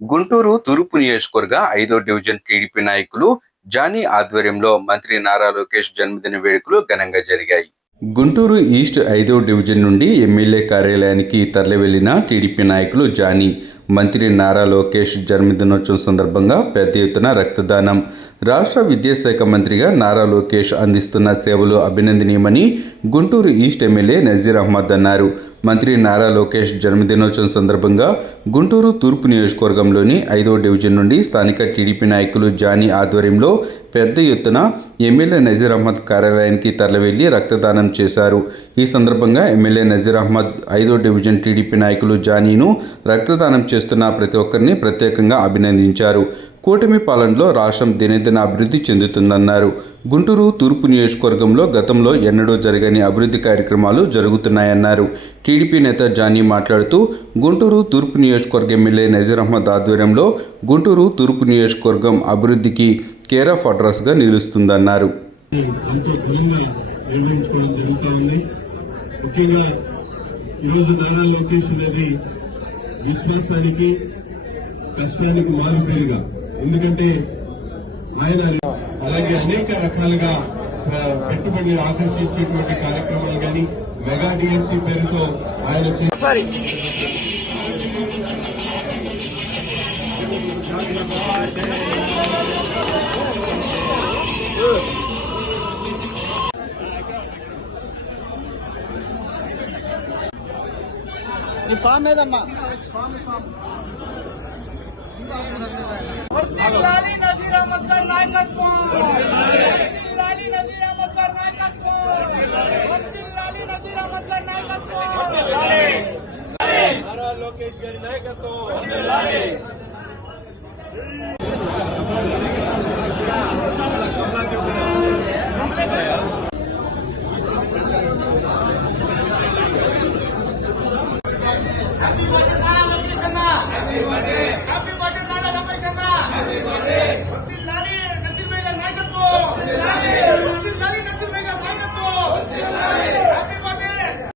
గుంటూరు తూర్పు నియోజకవర్గ ఐదో డివిజన్ టీడీపీ నాయకులు జానీ ఆధ్వర్యంలో మంత్రి నారా లోకేష్ జన్మదిన వేడుకలు ఘనంగా జరిగాయి. గుంటూరు ఈస్ట్ ఐదో డివిజన్ నుండి ఎమ్మెల్యే కార్యాలయానికి తరలివెళ్ళిన టీడీపీ నాయకులు జానీ మంత్రి నారా లోకేష్ జన్మదినోత్సవం సందర్భంగా పెద్ద ఎత్తున రక్తదానం. రాష్ట్ర విద్యాశాఖ మంత్రిగా నారా లోకేష్ అందిస్తున్న సేవలు అభినందనీయమని గుంటూరు ఈస్ట్ ఎమ్మెల్యే నజీర్ అహ్మద్ అన్నారు. మంత్రి నారా లోకేష్ జన్మదినోత్సవం సందర్భంగా గుంటూరు తూర్పు నియోజకవర్గంలోని ఐదో డివిజన్ నుండి స్థానిక టీడీపీ నాయకులు జానీ ఆధ్వర్యంలో పెద్ద ఎత్తున ఎమ్మెల్యే నజీర్ అహ్మద్ కార్యాలయానికి తరలివెళ్ళి రక్తదానం చేశారు. ఈ సందర్భంగా ఎమ్మెల్యే నజీర్ అహ్మద్ ఐదో డివిజన్ టీడీపీ నాయకులు జానీను రక్తదానం చేస్తున్న ప్రతి ఒక్కరిని ప్రత్యేకంగా అభినందించారు. కూటమి పాలనలో రాష్ట్రం దినదిన అభివృద్ధి చెందుతుందన్నారు. గుంటూరు తూర్పు నియోజకవర్గంలో గతంలో ఎన్నడూ జరగని అభివృద్ధి కార్యక్రమాలు జరుగుతున్నాయన్నారు. టీడీపీ నేత జానీ మాట్లాడుతూ గుంటూరు తూర్పు నియోజకవర్గ ఎమ్మెల్యే నజీర్ అహ్మద్ ఆధ్వర్యంలో గుంటూరు తూర్పు నియోజకవర్గం అభివృద్ధికి కేర్ ఆఫ్ అడ్రస్గా నిలుస్తుందన్నారు. ముఖ్యంగా ఈరోజు నారా లోకేష్ అనేది విశ్వాసానికి కష్టానికి మారు పేరుగా. ఎందుకంటే ఆయన అలాగే అనేక రకాలుగా పెట్టుబడి పెట్టుబడిని ఆకర్షించేటువంటి కార్యక్రమాలు కానీ మెగా డిఎస్సీ పేరుతో ఆయన నీ ఫామ్ ఏదమ్మా? వర్ధిల్లాలి నజీర్ అహ్మద్ గారి నాయకత్వం వర్ధిల్లాలి నజీర్ అహ్మద్ గారి నాయకత్వం వర్ధిల్లాలి నజీర్ అహ్మద్ గారి Everybody.